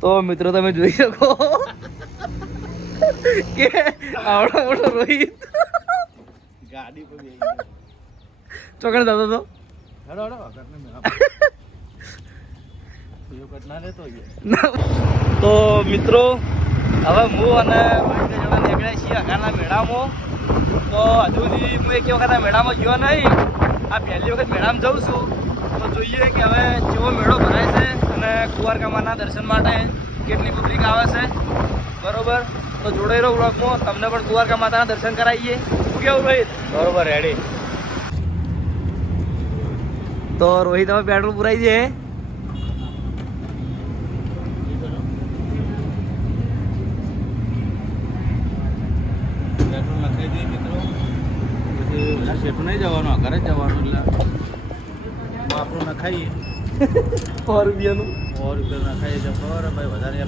તો મિત્રો તમે જોઈ શકો કે આવડો મોટો રોહિત. ગાડી પર ચોકડ જતો તો? હેડો હેડો. તો મિત્રો હવે હું અને બે જણા નીકળ્યા છીએ અગાના મેળામાં. તો હજુ સુધી હું એક વખત આ મેળામાં ગયો નહીં. આ પહેલી વખત મેળામાં જઉં છું. તો જોઈએ કે હવે કેવો મેળો ભરાય છે. અને કુંવારકામાના દર્શન માટે કેટલી પબ્લિક આવે છે? બરોબર? તો જોડે રહો બ્લોગમાં તમને પણ કુંવારકા માતાના દર્શન કરાવીએ. શું કેવું રોહિત? બરોબર રેડી તો રોહિત હવે પેટ્રોલ પુરાઈ દે. પેટ્રોલ નખાઈ દઈએ મિત્રો. જવાનું ઘરે જવાનું એટલે. આપણું નખાઈએ. સો રૂપિયાનું. સો રૂપિયા નખાઈએ તો ખબર ભાઈ વધારે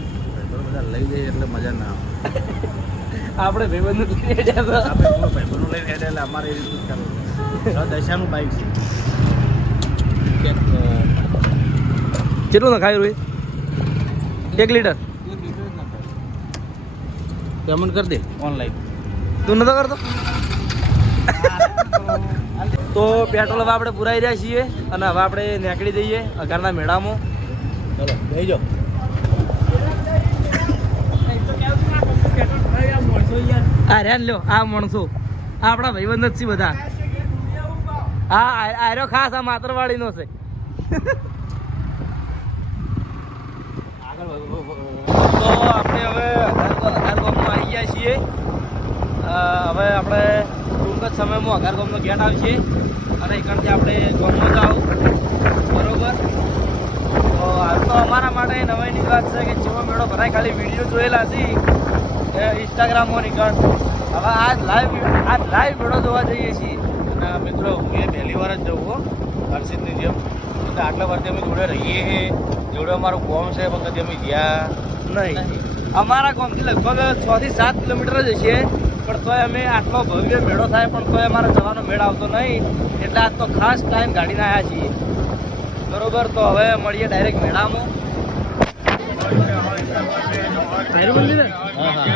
બધા લઈ જઈએ એટલે મજા ના આવે. આપણે ભાઈબંધ લઈને જતા આપણે લઈને એટલે અમારે એ કરવું દશાનું બાઈક છે. કેટલું નખાયું રોહિત એક લીટર? પેમેન્ટ કરી દે. ઓનલાઈન તું નતો કરતો? તો પેટ્રોલ હવે આપણે પુરાઈ રહ્યા છીએ અને હવે આપણે નીકળી જઈએ અગારના મેળામાં. ચલો લઈ જાઓ. આ લ્યો આ માણસો. આ આપણા ભાઈબંધ જ છે બધા. હા આર્યો ખાસ આ માતરવાડીનો છે. તો આપણે હવે ગામમાં આવી ગયા છીએ. હવે આપણે ટૂંક જ સમયમાં અઘાર ગામનો ગેટ આવશે. અને એકણથી આપણે ગામમાં જાવ બરોબર? તો હાલ તો અમારા માટે નવાઈની વાત છે કે જેવો મેળો ભરાય. ખાલી વીડિયો જોયેલા છે. એ ઇન્સ્ટાગ્રામમાં નીકળ હવે આજ લાઈવ આજ લાઈવ મેળો જોવા જઈએ છીએ. અને મિત્રો હું એ પહેલી વાર જ જવું હો હર્ષિતની જેમ. એટલે આટલા વર્ષથી અમે જોડે રહીએ છીએ. જોડે અમારું કોમ છે પણ કદી અમે ગયા નહીં. અમારા ગામથી લગભગ છ થી સાત કિલોમીટર જ હશે. પણ તોય અમે આટલો ભવ્ય મેળો થાય પણ તોય અમારે જવાનો મેળ આવતો નહીં. એટલે આજ તો ખાસ ટાઈમ ગાડીને આવ્યા છીએ. બરોબર તો હવે મળીએ ડાયરેક્ટ મેળામાં. હા હા.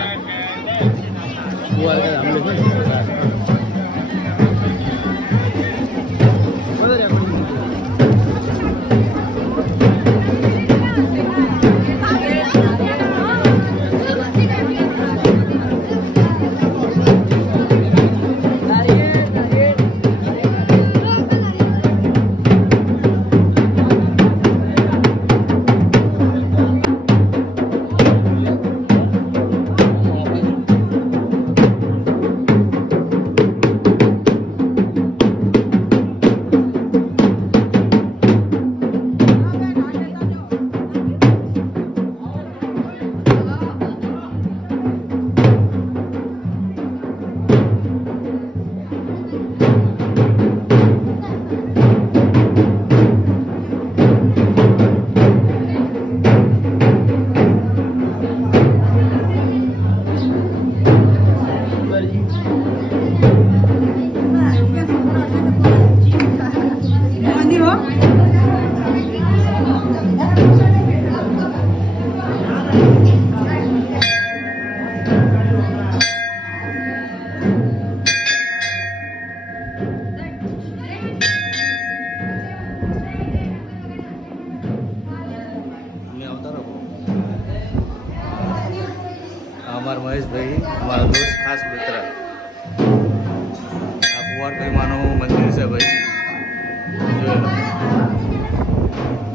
本当に。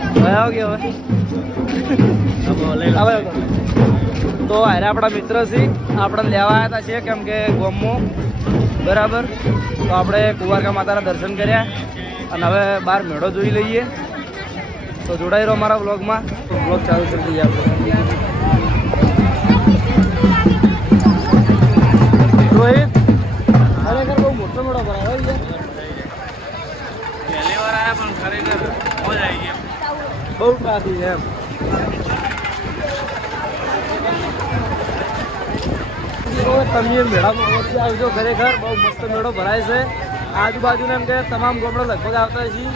હવે હવે? તો હારે આપણા મિત્ર છે આપણે લેવા આવ્યા હતા છીએ કેમ કે ગોમમાં બરાબર? તો આપણે કુવારકા માતાના દર્શન કર્યા અને હવે બહાર મેળો જોઈ લઈએ. તો જોડાઈ રહો મારા બ્લોગમાં બ્લોગ ચાલુ કરી દઈએ આપણે. બહુ એમ. તમે મેળામાં વચ્ચે આવજો ખરેખર બહુ મસ્ત મેળો ભરાય છે. આજુબાજુના એમ કે તમામ ગામડો લગભગ આવતા છીએ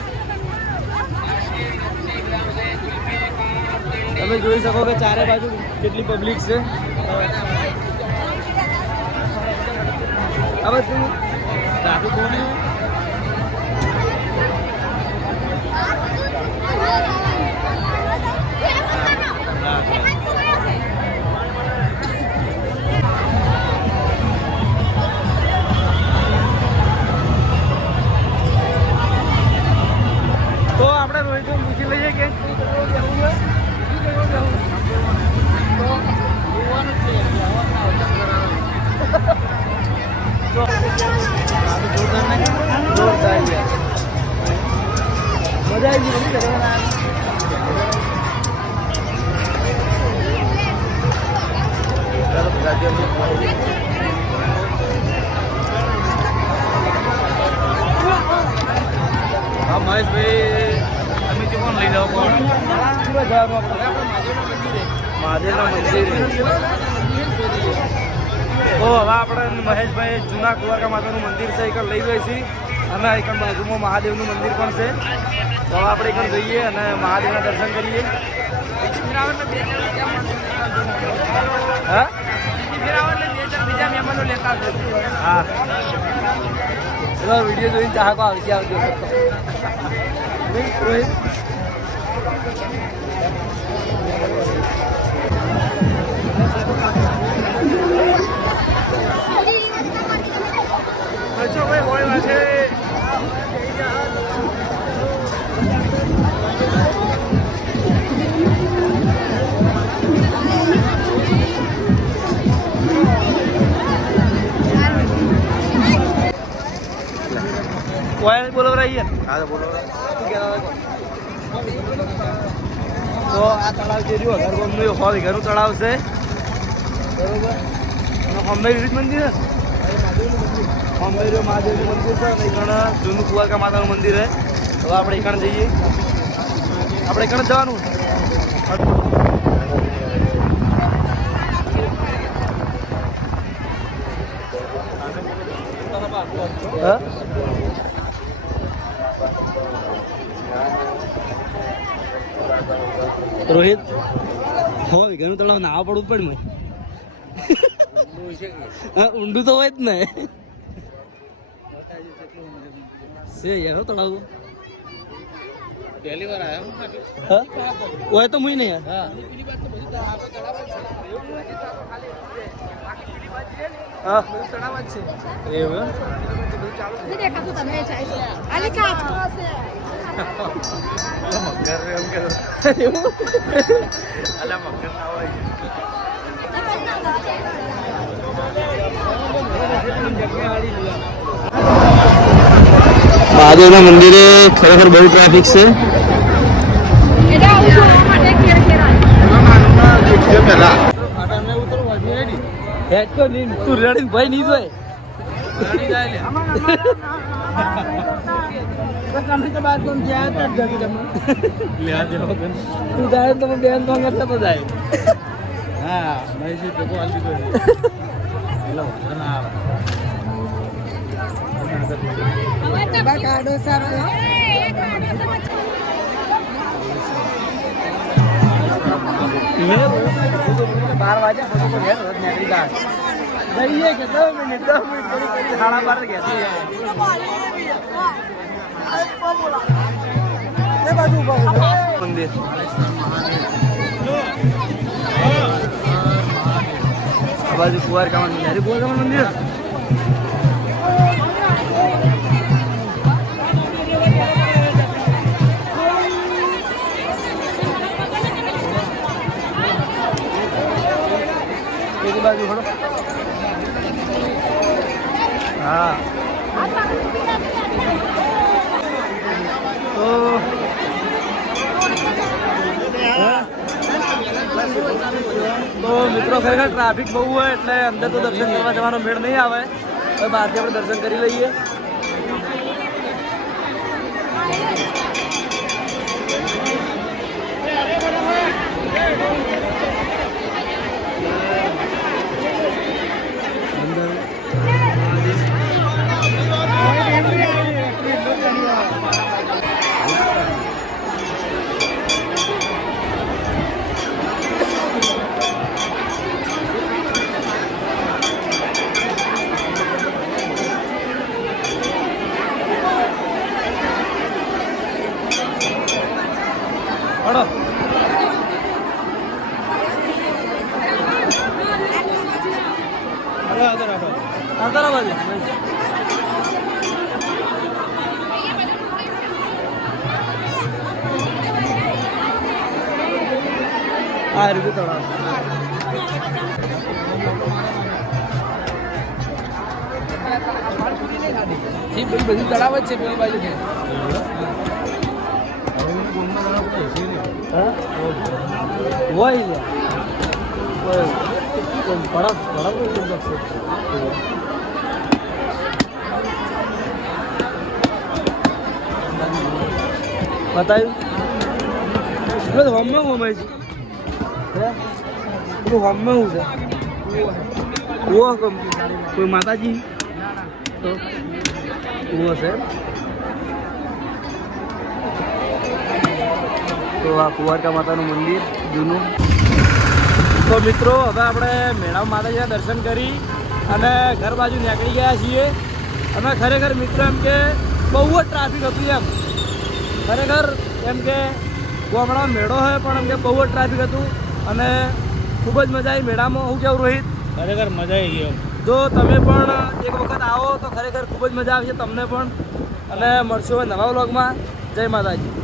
તમે જોઈ શકો કે ચારે બાજુ કેટલી પબ્લિક છે. હવે તું ટ્રાફિક મહેશભાઈ તમે જે કોણ લઈ જાઓ કોણ? મહાદેવના મંદિર. તો હવે આપણે મહેશભાઈ જૂના કુવારકા માતાનું મંદિર છે એક લઈ ગઈ છીએ અને એક બાજુમાં મહાદેવનું મંદિર પણ છે. તો હવે આપણે એક જઈએ અને મહાદેવના દર્શન કરીએ. હા? હા. ચલો વીડિયો જોઈને ચાહકો આવશે આવજો નહીં, હોય કોयल હા બોલો. તો આ તળાવ જે રહ્યું અગર ગામનું ઘરનું તળાવ છે. બરોબર? અંબેરી મંદિર અંબેરી મહાદેવનું મંદિર છે અને ઘણા જૂનું કુવારકા માતાનું મંદિર છે. તો આપણે એકણ જઈએ. આપણે એકણ જવાનું. હા? રોહિત હો ઘણું તળાવ નાવા પડવું પડે મને. ઊંડું તો હોય જ ને. સે યાર તળાવ. તો. પહેલી વાર આયો હા હોય તો મુઈ નહીં હા. હા. એવું એમ? નથી દેખાતું તમને છે આલી કાચ મગર મહાદેવના મંદિરે ખરેખર બહુ ટ્રાફિક છે. તું રેડી ભાઈ નહીં લે તમે તો તું બેન કરતા તો જાય. હા તો કાઢો સારો બાર વાગ્યા જઈએ કે દસ મિનિટ દસ મિનિટ કરી કરી સાડા બાર ગયા એ બાજુ મંદિર આ બાજુ કુવાર કામન મંદિર કુવાર કામન મંદિર પેલી બાજુ ખડો હા તો તો મિત્રો ખરેખર ટ્રાફિક બહુ હોય એટલે અંદર તો દર્શન કરવા જવાનો મેળ નહીં આવે. તો બહારથી આપણે દર્શન કરી લઈએ. હડો તળાવ બધી તળાવ જ છે પેલી બાજુ હોય કોઈ છે બતાવ્યું હોમમાં હોમાય છે. પેલું હોમમાં શું છે કુવો કોઈ માતાજી તો કુવો છે તો આ કુવારકા માતાનું મંદિર જૂનું તો મિત્રો, હવે આપણે મેળા માતાજીના દર્શન કરી અને ઘર બાજુ નીકળી ગયા છીએ. અને ખરેખર મિત્રો એમ કે બહુ જ ટ્રાફિક હતું એમ. ખરેખર એમ કે ગામડામાં મેળો હોય પણ એમ કે બહુ જ ટ્રાફિક હતું. અને ખૂબ જ મજા આવી મેળામાં. હું કેવું રોહિત? ખરેખર મજા આવી ગયો જો તમે પણ એક વખત આવો તો ખરેખર ખૂબ જ મજા આવશે તમને પણ. અને મળશું નવા વ્લોગમાં. જય માતાજી.